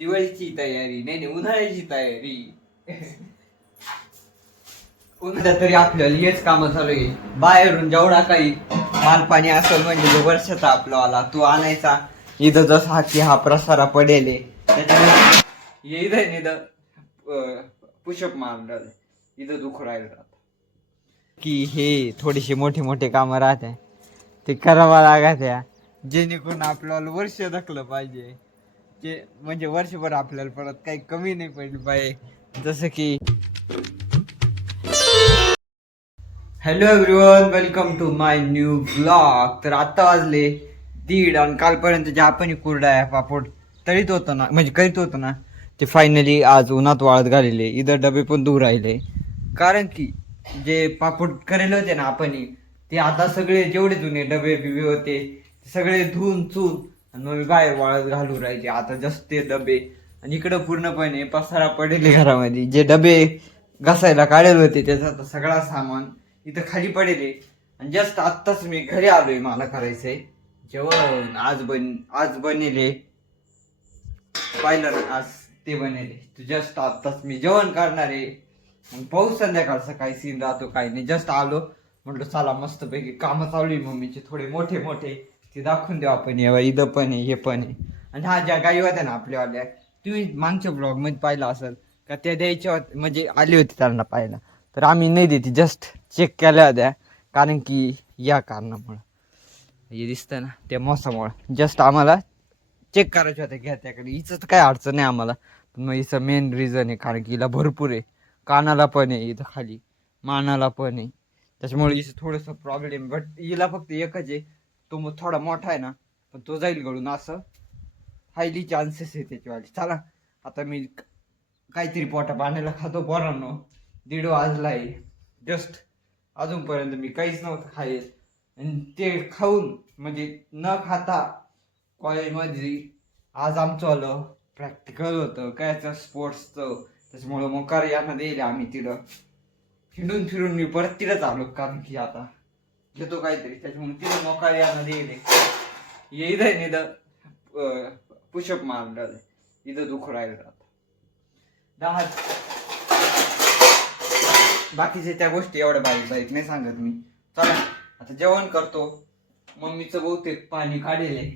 दिवाळीची तयारी नाही उन्हाळ्याची तयारी. उन्हाळ्यात तरी आपल्याला हेच काम चालू आहे. बाहेरून जेवढा काही माल पाणी असेल म्हणजे जो वर्षाचा आपला आला तो आणायचा. इथं जसा की हा प्रसारा पडेल त्याच्यामुळे इथं पुशअप मारलं इथं दुख राहिलं की हे थोडेसे मोठे मोठे कामं राहते ते करावं लागत या जेणेकरून आपल्याला वर्ष धकलं पाहिजे. जे म्हणजे वर्षभर आपल्याला परत काही कमी नाही पडली पाहिजे. जसं की hello everyone, welcome to my new blog. तर आत्ता वाजले 1:30 आणि कालपर्यंत जे आपण कुरडया पापड तळीत होतो ना म्हणजे करीत होतो ना ते फायनली आज उन्हात वाळत घालेले. इथं डबे पण दूर राहिले कारण की जे पापड करेल होते ना आपण ते आता सगळे जेवढे जुने डबे बिबे होते सगळे धुवून चून आणि मग बाहेर वाळत घालून राहायचे. आता जस्ट ते डबे आणि इकडं पूर्णपणे पसारा पडेल घरामध्ये. जे डबे घासायला काढेल होते त्याचा सगळा सामान इथं खाली पडेल. आणि जस्ट आत्ताच मी घरी आलोय. मला करायचंय जेवण. आज बनेले पाहिलं ना आज ते बनेले. जस्ट आत्ताच मी जेवण करणार आहे. मग पाऊस संध्याकाळचा काही सीन राहतो काही नाही. जस्ट आलो म्हटलं चला मस्तपैकी कामं चालू आहे मम्मीचे थोडे मोठे मोठे ते दाखवून देऊ आपण. इथं पण आहे हे पण आहे. आणि हा ज्या गाई होत्या ना आपल्यावाल्या तुम्ही मागच्या ब्लॉग मध्ये पाहिलं असेल का त्या द्यायच्या म्हणजे आली होती त्यांना पाहायला. तर आम्ही नाही देते जस्ट चेक केल्या होत्या कारण की या कारणामुळं हे दिसतं ना त्या मोसामुळं जस्ट आम्हाला चेक करायच्या होत्या घ्या त्याकडे. हिचं तर काय अडचण नाही आम्हाला पण मग हिचं मेन रिझन आहे कारण की हिला भरपूर आहे. कानाला पण आहे इथं खाली मानाला पण आहे त्याच्यामुळे हिचं थोडंसं प्रॉब्लेम. बट हिला फक्त एकच आहे तो मग थोडा मोठा आहे ना पण तो जाईल गळून असं हायली चान्सेस आहे त्याच्यावाली. चला आता मी काहीतरी पोटा पाण्याला खातो पोरांनो. 1:30 वाजला आहे जस्ट. अजूनपर्यंत मी काहीच नव्हतं खायला आणि ते खाऊन म्हणजे न खाता कॉलेजमध्ये आज आमचं आलं प्रॅक्टिकल होतं कायचं स्पोर्ट्सचं. त्याच्यामुळं मोकार यांना देईल आम्ही तिथं हिंडून फिरून मी परत तिथंच आलो कारण की आता घेतो काहीतरी त्याच्यामुळे तिथं मोकार यांना देईल. इथं इथं पुशअप मारलं इथं दुख राहिलं आता बाकीचे त्या गोष्टी एवढ्या बारीक बारीक नाही सांगत मी. चला आता जेवण करतो. मम्मीचं बहुतेक पाणी काढेल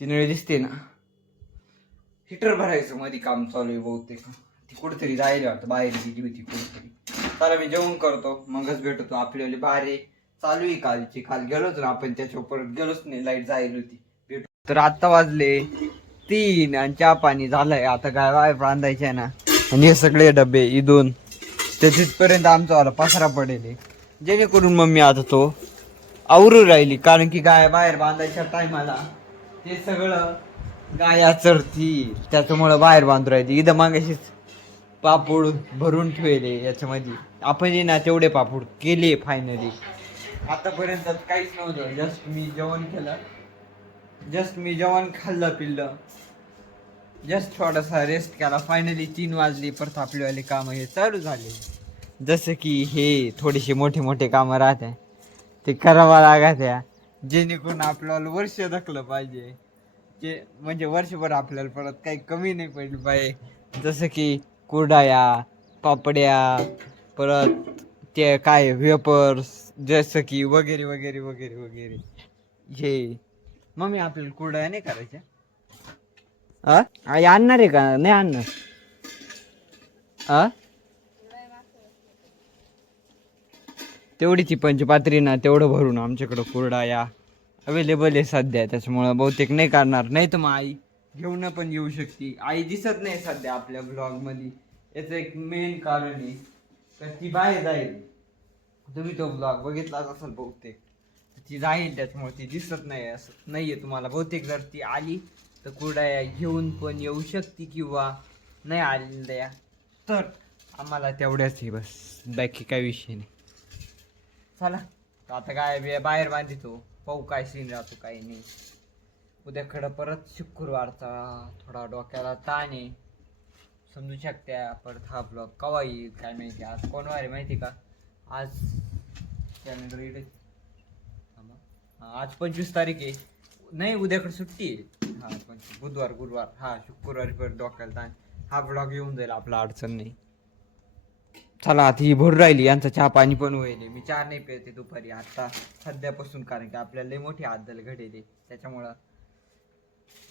ती नळी दिसते ना हिटर भरायचं मध्ये काम चालू आहे बहुतेक. ती कुठेतरी जायला वाटतं बाहेर गेली होती कुठेतरी. चला मी जेवण करतो मगच भेटतो. आपल्याला बाहेर चालू आहे कालची. काल गेलोच ना आपण त्याच्यावर परत गेलोच नाही लाईट जायला होती. भेटू तर आत्ता वाजले 3 आणि चहा पाणी झालंय. आता गाय बाहेर बांधायचे आहे ना आणि हे सगळे डबे इथून ते तिथपर्यंत आमचा वाला पसारा पडेल जेणेकरून मम्मी आता तो आवरू राहिली कारण की गाय बाहेर बांधायच्या टायमाला ते सगळं गाया चरतील त्याच्यामुळं बाहेर बांधू राहिली. इथं मागाशीच पापूड भरून ठेवले याच्यामध्ये आपण ना तेवढे पापूड केले फायनली. आतापर्यंत काहीच नव्हतं. जस्ट मी जेवण खाल्लं पिल्लं जस्ट थोडासा रेस्ट केला. फायनली 3 वाजली परत आपल्यावाले कामं हे चालू झाले. जसं की हे थोडेसे मोठे मोठे कामं राहते ते करावं लागत या जेणेकरून आपल्याला वर्ष धकलं पाहिजे. जे म्हणजे वर्षभर आपल्याला परत काही कमी नाही पडली पाहिजे. जसं की कुरडया पापड्या परत ते काय वेपर्स जसं की वगैरे वगैरे वगैरे वगैरे. हे मम्मी आपल्याला कुरडया नाही करायच्या आई आणणार आहे का नाही आणणार तेवढी ती पंचपात्री ना तेवढं भरून आमच्याकडं कुरडया अवेलेबल आहे सध्या. त्याच्यामुळं बहुतेक नाही करणार. नाही तर मग आई घेऊन पण येऊ शकते. आई दिसत नाही सध्या आपल्या ब्लॉगमध्ये. याचं एक मेन कारण आहे तर ती बाहेर जाईल. तुम्ही तो ब्लॉग बघितलाच असेल बहुतेक. ती जाईल त्याच्यामुळे ती दिसत नाही असं नाही आहे तुम्हाला. बहुतेक जर ती आली तर कुरडया घेऊन पण येऊ शकते किंवा नाही आलेल्या तर आम्हाला तेवढ्याच आहे बस. बाकी काही विषय नाही. चला आता काय बाहेर बांधितो पाहू काय सीन राहतो काही नाही. उद्याकडं परत शुक्रवारचा थोडा डोक्याला ताण आहे समजू शकत्या. परत हा ब्लॉग केव्हा येईल काय माहिती. आज कोण वार आहे माहिती का. आज कॅलेंडर आज 25 तारीख आहे. नाही उद्याकडे सुट्टी आहे. हा पण बुधवार गुरुवार हा शुक्रवारी परत डोक्याला ताण. हा ब्लॉग येऊन जाईल आपला अडचण नाही. चला आता ही भरून राहिली यांचा चहा पाणी पण होईल. मी चहा नाही पिते दुपारी आता सध्यापासून कारण की आपल्याला लई मोठी आदल घडेल त्याच्यामुळं.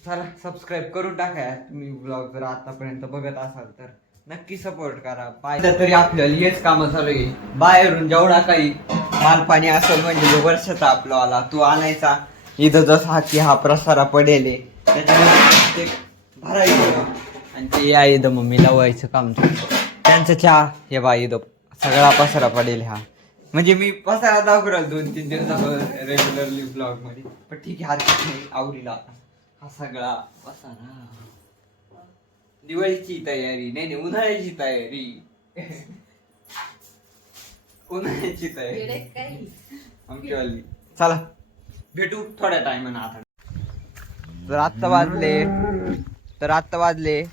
चला सबस्क्राईब करून टाका तुम्ही ब्लॉग जर आतापर्यंत बघत असाल तर नक्की सपोर्ट करा. पाहिलं तरी आपल्याला हेच कामं चालू आहे. बाहेरून जेवढा काही मालपाणी असेल म्हणजे जो वर्षाचा आपला आला तो आणायचा. इथं जसा की हा प्रसारा पडेल त्याच्यामध्ये ते भरायचं आणि ते या इथं मम्मी लावायचं काम चालतं. त्यांचं चहा हे बा इथं सगळा पसारा पडेल हा. म्हणजे मी पसारा दाखवला 2-3 दिवसापासून रेग्युलरली ब्लॉग मध्ये. पण ठीक आहे हरकत नाही आवडीला हा सगळा पसारा. दिवाळीची तयारी नाही उन्हाळ्याची तयारी. उन्हाळ्याची तयारी आमच्यावाली. चला भेटू थोड्या टाइमानं. आता तर आत्ता वाजले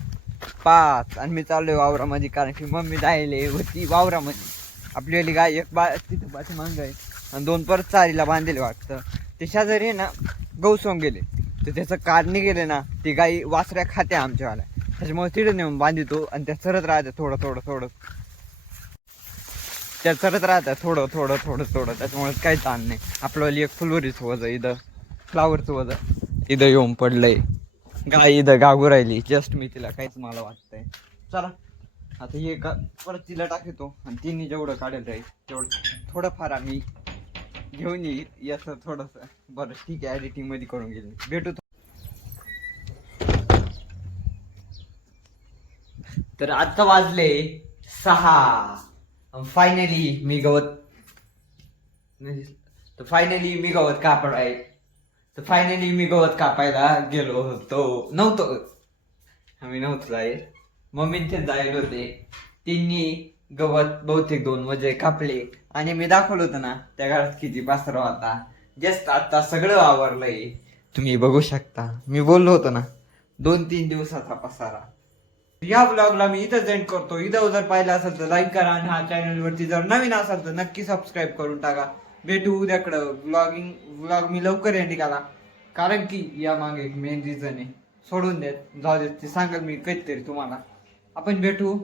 5 आणि मी चाललोय वावरामध्ये कारण की मम्मी जायले होती वावरामध्ये. आपली गाय एक तिथे पाठी मांग आहे आणि 2 परत चारीला बांधलेले वाटतं. ते शेजारी आहे ना गहू सोंग गेले तर त्याचं काढणे गेले ना ती गाई वासऱ्या खात्या आमच्यावाल्या त्याच्यामुळे तिथे नेऊन बांधितो आणि त्या चरत राहते थोडं त्या चरत राहतात थोडं त्याच्यामुळे काही ताण नाही. आपलं एक फुलवरीचं वजन इथं फ्लावरचं वजन इथं येऊन पडलंय. गाय इथं गागू राहिली जस्ट मी तिला काहीच मला वाटतंय. चला आता हे परत तिला टाकतो आणि तिने जेवढं काढेल राहील तेवढं थोडंफार आम्ही घेऊन येईल याचं थोडंसं. बरं ठीक आहे एडिटिंग मध्ये करून गेले भेटू. तर आता वाजले 6. फायनली मी गवत कापड आहे. तर फायनली मी गवत कापायला गेलो नव्हतो आम्ही नव्हतो जाईल. मम्मीन ते जायला होते. त्यांनी गवत बहुतेक 2 वजे कापले आणि मी दाखवलं होतं ना त्या घरात किती पासरा होता. जस्ट आता सगळं आवरलंय तुम्ही बघू शकता. मी बोललो होतो ना 2-3 दिवसाचा पसारा. या ब्लॉगला मी इथं एंड करतो. इथं जर पाहिलं असेल तर लाईक करा आणि हा चॅनल वरती जर नवीन असाल तर नक्की सबस्क्राईब करून टाका. भेटू उद्याकडं ब्लॉग मी लवकर एंड केला कारण की या मागे एक मेन रिझन आहे. सोडून देत जाऊ देत ते सांगेल मी कधीतरी तुम्हाला. आपण भेटू